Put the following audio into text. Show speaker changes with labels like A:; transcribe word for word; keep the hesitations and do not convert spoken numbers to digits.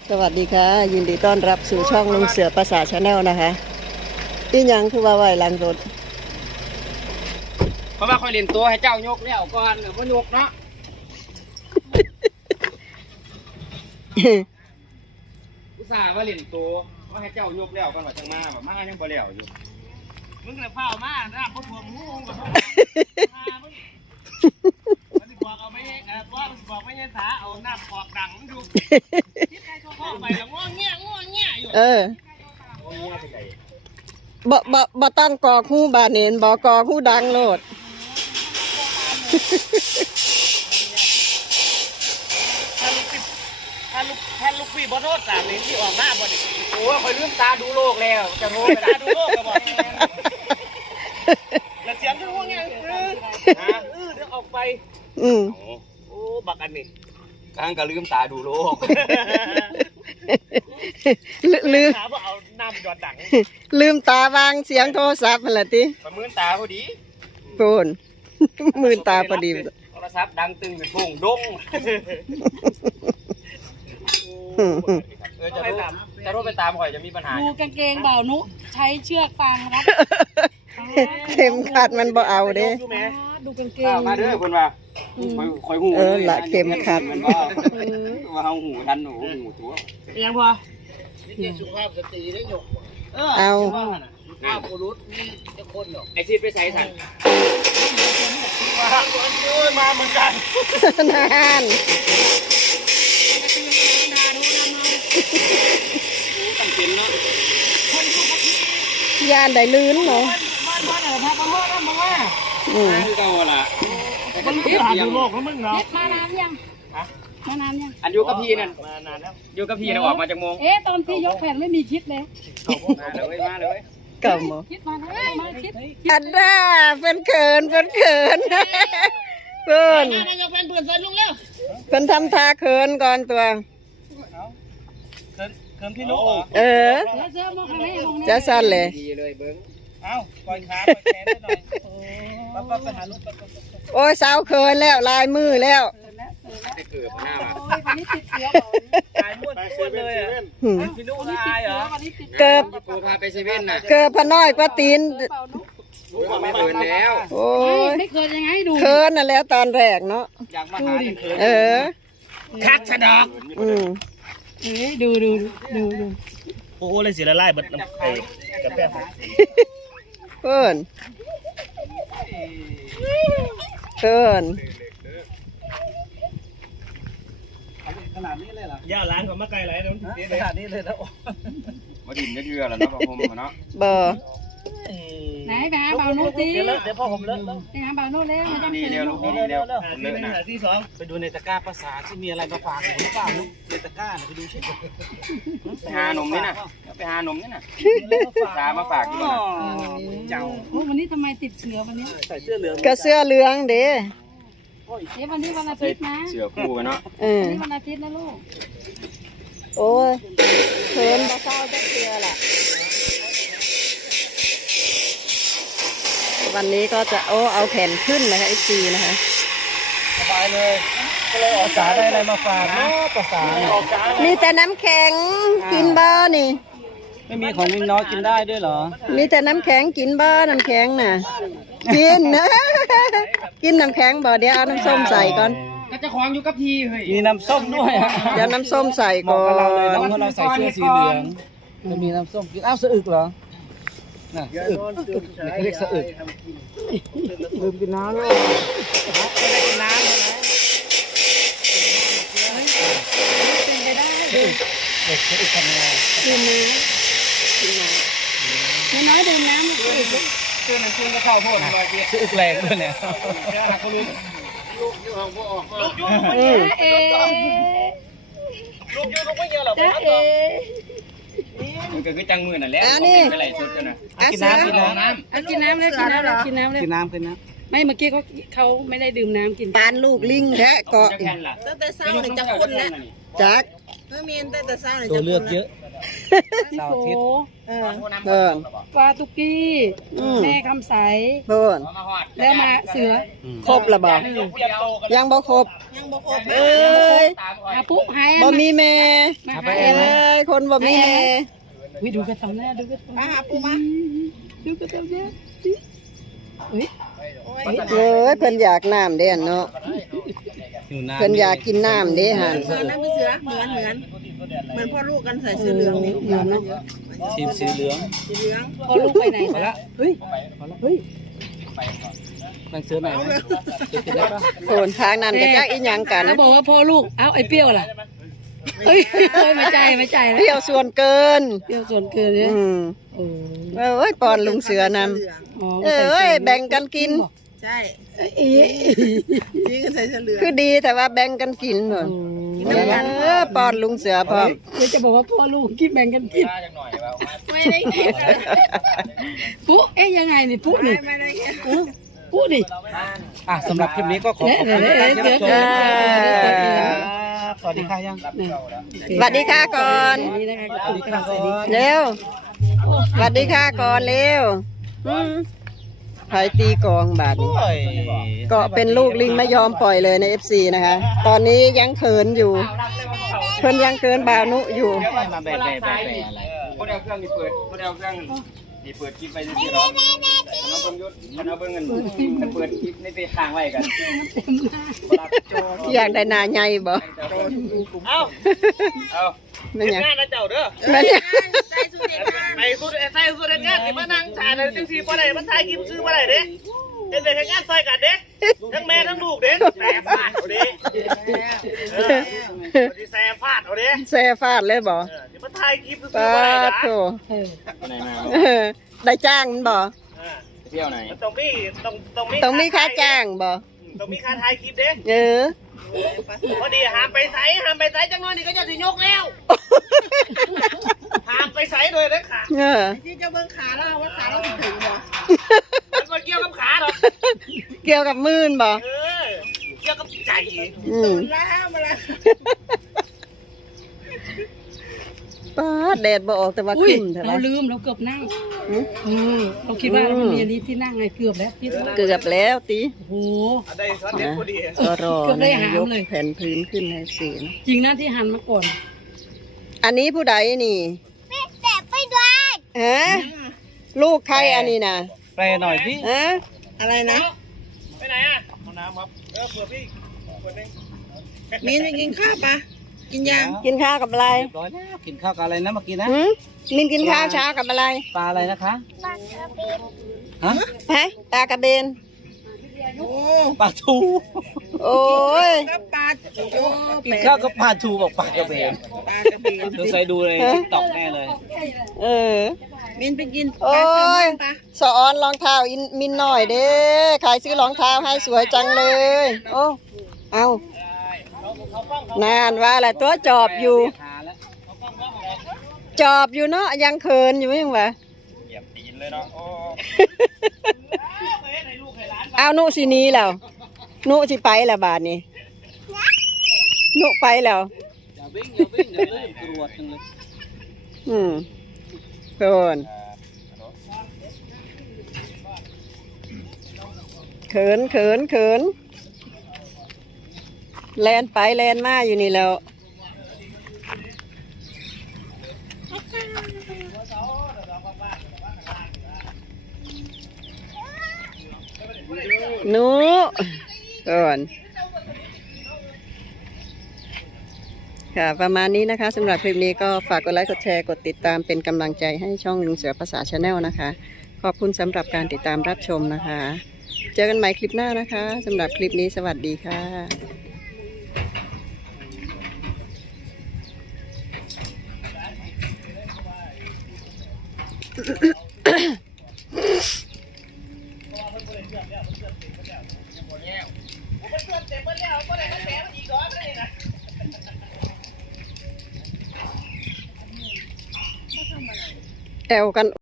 A: สวัสดีค่ะยินดีต้อนรับสู่ช่องลุงเสือภาษาชาแนลนะคะอีหยังคือว่าไหวหลังรถ
B: เพราะว่าคอยเล่นตัวให้เจ้ายกแล้วก่อนเดี๋ยวมันยกเนาะอุตส่าห์ว่าเล่นตัวว่าให้เจ้ายกแล้วก่อนว่าจังมาแบบมายังบ่แล้วอยู่มึงเลยเฝ้ามาหน้าพ่อพวงงูกับพ่อมันสิบอกเอาไม่เออว่ามันสิบอกไม่เห็นสาเอาหน้าปอกดังมันดูคิดใครก็เข้าไปแล้วง่วงเงี้ยง่วงเงี้ยอยู่
A: เออบ่บ่บ่ตั้งกอคู่บาเนนบ่กอคู่ดังโลด
B: ถ้าลูกถ้าลูกพี่บอโทษสามนิ้วที่ออกหน้าบอดี้โอ้ยคอยลืมตาดูโลกแล้วจะโทษไปตาดูโลกก็บอกแล้วเสียงที่ง่วงเงี้ยเออเออเดี๋ยวออกไป
A: อืม
B: โอ้บักอันนี้กลางก็ลืมตาดูโลก
A: ลืม
B: ถามว่าเอาน้ำหยอดดัง
A: ลืมตาวางเสียงโทรศัพท์มันละติ
B: ประมือตาพอดี
A: โกนมือตาพอดี
B: โทรศัพท์ดังตึงเป็นพงดงเออจะรู้จะรู้ไปตามข่อยจะมีปัญหา
C: ดูกางเกงเบานุใช้เชือกฟางรัด
A: เข็มขัดมันบ่เอาเด้
C: ดูกางเกง
B: มาเด้อคนว่าข่อยหู
A: เออละเข็มขัด
B: มันว่าว่าเฮาหูทันหนูหูตัวยังพอนี่สุภาพสตรีได้หยก
A: เอา
B: ภาพบุรุษนี่จะคนหรอกไอซีดไปใส่สั่นมาเหมือนกัน
A: นาน
B: ต้องเป็นเนาะ
A: ยานได้ลื่นเนาะ
C: มันมันเออพาประโมทมาว่า
A: อืม
B: เก่าล่ะ
C: มันเทียบดูโลกแล้วมึงเนาะมานานยังมานานยัง
B: อันอยู่กับพี่นั่นมานานแล้วอยู่กับพี่นะออกมาจากโมง
C: เอ๊ะตอนพี่ยกแผ่นไม่มีคิดเลย
B: มาเลยมาเลย
A: เก่าหมอ
C: คิดมาเลยมาคิด
A: อันน่าเป็นเขินเป็นเขินเพิ่น
C: นายกเป็นเพื่อนใส่ลุงแล้ว
A: เพิ่นทำท่าเขินก่อนตัว
B: เขินเขินพี่นุ๊ก
A: เออจะสั่นเลย
B: ดีเลยเบิ้งเอ้าปล่อยขาปล่อยแขนได้หน่อยปั๊บปั๊บไปหาลูกปั๊บปั๊บ
A: โอ้ยสาวเขินแล้วลายมือแล้ว
B: ได้เกิดหน้ามา
C: วันนี้ติดเสือ
B: ตายม้วนม้วนเลยอ่ะพี่นุ๊กตายเหรอ
A: เกิบ
B: กูพาไปเซเว่นน่ะ
A: เกิบพน้อยกว่าตีน
B: ลูกไม่เขินแล้ว
A: โอ้
C: ยไม่เขินยังไงดู
A: เขินน่ะแล้วตอนแรกเนาะ
B: อยากมาหาเขิน
A: เออ
B: คักฉดอก
A: อืม
C: ดูดูดูดู
B: โอ้เลยเสียละลายเบิดน้ำเอ้กาแฟ
A: เพิ่นเพิ่น
B: ขนาดนี้เลยเหรอย่าล้างกับมะไก่ไหลน้ำขนาดนี้เลยแล้วมาดิ่มเยอะๆแล้วเนาะพ่อผมเนาะ
A: เบอร์
C: ไหนไปหาเบาโน้ตสิ
B: เดี๋ยวเดี๋ยวพ่อผมเลิก
C: ไปหาเบาโน้ตแล้ว
B: นี่เดี๋ยวลูกนี่เดี๋ยวเลิกนะที่สองไปดูในตะกร้าภาษาที่มีอะไรมาฝากหรือเปล่าในตะกร้าไปดูเฉยไปหาหนมนี่นะไปหาหนมนี่นะตามาฝากอยู่นะ
C: เจ้าโอ้วันนี้ทำไมติดเสือวันนี้
B: ใส่เสื้อเหลือง
A: ก็เสื้อเหลืองเด้
C: เดี๋ยววันนี้วันอาทิตย์นะ
B: เสื้อคู่เนาะ
A: เออ
C: วันอาทิตย์นะลูก
A: โอ้ยเขินมาเศร้าจะเสื้อล่ะวันนี้ก็จะโอ้เอาแขนขึ้นนะคะไอซีนะคะ
B: สบายเลยก็เลยออกสาได้อะไรมาฝากเนาะภาษา
A: มีแต่น้ำแข็งกินบ้านี่
B: ไม่มีของมินน้อยกินได้ด้วยเหรอ
A: มีแต่น้ำแข็งกินบ้าน้ำแข็งน่ะกินนะกินน้ำแข็งบ่เดี๋ยวเอาน้ำส้มใส่ก่อน
B: ก็จะคล้องอยู่กับพี่เฮ้ยมีน้ำส้มด้วย
A: เดี๋ยวน้ำส้มใส่ก่อน
B: เราเลยเพราะเราใส่เสื้อสีเหลืองจะมีน้ำส้มกินอ้าวสะอึกเหรอน่ะสะอึกเรียกสะอึกลืมกินน้ำเลยไม่ได้กินน้ำใช่ไหม
C: เป็นไปได้
B: เด็กสะอึกทำไง
A: กินน้ำกินน้
C: ำไม่น้อยดื่มน้ำเลย
B: เสื้อนั้นเสื้อก็เข้าโทษลอยเจี๊ยบสะอึกแรงด้วยเนี่ยหักคนลืมลูกยูของพ่อออกลูกยูลูกไม่เยอะเอลูกยูลูกไม่เยอะหรอกเอมันก็คือจังมือนั่นแหละอะไรสุดกันนะกินน้ำกินน้
C: ำกินน้ำเลยกินน้ำเลยกินน้ำเลย
B: กินน้ำกินน้
C: ำไม่เมื่อกี้เขาเขาไม่ได้ดื่มน้ำกิน
A: ปานลูกลิงแท้เกาะ
D: ตั้งแต่เช้าเนี่ยจะคนแล้ว
A: จัก
D: เมื่อมีตั้งแต่เช้าเนี่ย
B: ตัวเลือกเยอะ
C: พี่โก
A: เออเพิ่น
C: ปลาตุกี้
A: อืม
C: แม่คำใส
A: เพิ่น
C: แล้วมาเสือ
A: ครบและบ่ยังบ่ครบยังบ่ครบเอ้ย
C: อาปุ๊หาย
A: บ่มีแม่
C: มา
A: เอ้ยคนบ่มีแม่
C: วิดูกระทำหน้าดูกระทำมาหาปุ๊มาดูกระทำหน้าเฮ้ย
A: เอ้ยเพิ่นอยากน้ำเด้เนาะเพิ่นอยากกินน้ำเด้หั่น
D: เสือนะพี่เสือเหมือนเหมือนเหมือนพ่อลูกกันใส่เสื้อเหลืองนี่
C: เหลืองเนาะ
B: ทีมสีเหลือง
D: สีเหลือง
C: พอลูกไปไหนคะเฮ้ยเฮ้ย
B: นั่งเสื้อไหน
A: โอนทางนั้นก็จักอีหยังกัน
C: เขาบอกว่าพ่อลูกเอ้าไอ้เปรี้ยวล่ะเฮ้ยไม่ใจไม่ใจแล้ว
A: เปรี้ยวส่วนเกิน
C: เปรี้ยวส่วนเกินเนี่ย
A: อืม
C: โอ้
A: เอ้ยปอนลุงเสือนำ
D: เหลือง
A: เอ้ยแบ่งกันกิน
D: ใช่
C: เอ๊ะ
D: นี่ก็ใส่เสื้อเหลือง
A: คือดีแต่ว่าแบ่งกันกินเหมือนเออปอนลุงเสือพร้อม
C: เดี๋ยวจะบอกว่าพ่อลูกกินแบ่งกันกิน
D: ไม่ได้กิน
C: ปุ๊เอ๊ยยังไงนี่ปุ๊นี่
D: ไม่ได้กิน
C: เออปุ๊ดิ
B: อ่ะสำหรับคลิปนี้ก็ขอขอบคุณทุกท่านที่รับชมสวัสดีค่ะยัง
A: สวัสดีค่ะก่อน
C: นี่นะคะขอบคุณค่ะสวัสดีค่ะ
A: เร็วสวัสดีค่ะก่อนเร็วอืมไผตีกองบาทนี้ก็เป็นลูกลิงไม่ยอมปล่อยเลยใน เอฟ ซี นะคะ ตอนนี้ยังเขินอยู่เพิ่นยังเขินบาวนุอยู่
B: มาแบะแบะแบะอะไรคนเอาเครื่องนี่เปิดคนเอาเครื่องนี่เปิดคลิปไปที่เราเราเบิ่งยุทธมันเอาเบิ่งเงินมันเปิดคลิปนี่ไปค้างไว้กัน
A: อยากได้หนาใหญ่บ่
B: เอาเอา
A: แม่นหยัง
B: งานนะเจ้าเด้อ
A: แม่นหยัง
D: ใส่สูทเด็กมา
B: ไปสุดใส่สุดงานที่มานั่งถ่ายในจังซี่บ่ได้มันถ่ายคลิปซื้อบ่ได้เด้เฮ็ดได้งานซอยกันเด้ทั้งแม่ทั้งลูกเด้แซ่ฟาดเอาเด้เออสิแซ่ฟาดเอาเด้
A: แซ่ฟาดเลยบ่
B: เออสิมาถ่ายคลิปซื้อ
A: ปา
B: บ่ได้
A: ด
B: นะ
A: โถ
C: เออ
B: ไหนมา
A: เออได้จ้างมันบ่
B: เที่ยวไหนต้องมีต้องต้องมี
A: ต้องมีค่าจ้างบ่
B: ต้องมีค่าถ่ายคลิปเด้
A: เออ
B: พอดีหามไปไสหามไปไสจังน้อยนี่ก็จะสิยกแล้วหามไปไสโดยเด็ดขาด
A: เออ
D: ที่จะเบิ้งขาเราว่าขาเราถึงบ่
B: มันบ่เกี่ยวกับขาหรอก
A: เกี่ยวกับมื่นบ่
B: เออเกี่ยวกับใจ
A: อืม
D: แล้วมาแล้ว
A: ป้าดแดดบ่ออกแต่ว่า
C: อุ้ย
A: ขึ้นเถอะ
C: เรา
A: นะ
C: ลืมเราเกือบนั่ง
A: หือ
C: เออเราคิดว่ามันมีอันนี้ที่นั่งไงเกือบแล้วที่นั่ง
A: เกือบแล้วติ
C: โอ้โห
B: ได้ช็อตเด็ดพอดี
A: ก็รอ
C: เกือบได้
A: นะ
C: หาม
A: ยก
C: เลย
A: แผ่นพื้นขึ้นให้เสียง
C: จริงนะที่หันมาก่อน
A: อันนี้ผู้ใดนี่ฮะลูกใครอันนี้นะ
B: ไปหน่อยพี่
A: ฮะ
D: อะไรนะ
B: ไปไหนอ่ะห้องน้ำครับเออเผื่อพี่คนนึง
D: มีนไปกินข้าวปะกินยัง
A: กินข้าวกับอะไร
B: ร้อยแล้วกินข้าวกับอะไรนะเมื่อกี้นะ
A: หืมมินกินข้าวเช้ากับอะไร
B: ปลาอะไรนะคะฮะ
A: ฮะปลากระเบน
D: โอ้
B: ปลาทู
A: โอ้ย
D: ก็ปลาโอ้
B: กินข้าวกับปลาทูบอกปลากระเบน
D: ปลากระเบน
B: ดูใส่ดูเลยติ๊กต็อกแน่เลย
A: เออ
D: มินไปกินป
A: โอ้
D: ลาแซลม
A: ย
D: อนปะ
A: สอนรองเท้าอินมินหน่อยเด้ใครซื้อรองเท้าให้สวยจังเลย โอ้เอานานว่าแหละตัวจอบอยู่ จอบอยู่เนาะยังเขินอยู่ยังวะ
B: เหยียบตีนเลยเนาะโอ้
A: เอานุสิหนี้แล้วนุสิไปแล้วบาทนี้นุไปแล้ว
B: อย่าวิ่งอย่าวิ่งอย่าวิ่งกรวดจังเลย
A: อืมเขินเขินเขินเขินแลนไปแลนมาอยู่นี่แล้วหนูก่อนค่ะประมาณนี้นะคะสำหรับคลิปนี้ก็ฝากกดไลค์กดแชร์กดติดตามเป็นกำลังใจให้ช่องลุงเสือภาษาชาแนลนะคะ ขอบคุณสำหรับการติดตามรับชมนะคะ เจอกันใหม่คลิปหน้านะคะสำหรับคลิปนี้สวัสดีค่ะแอวกัน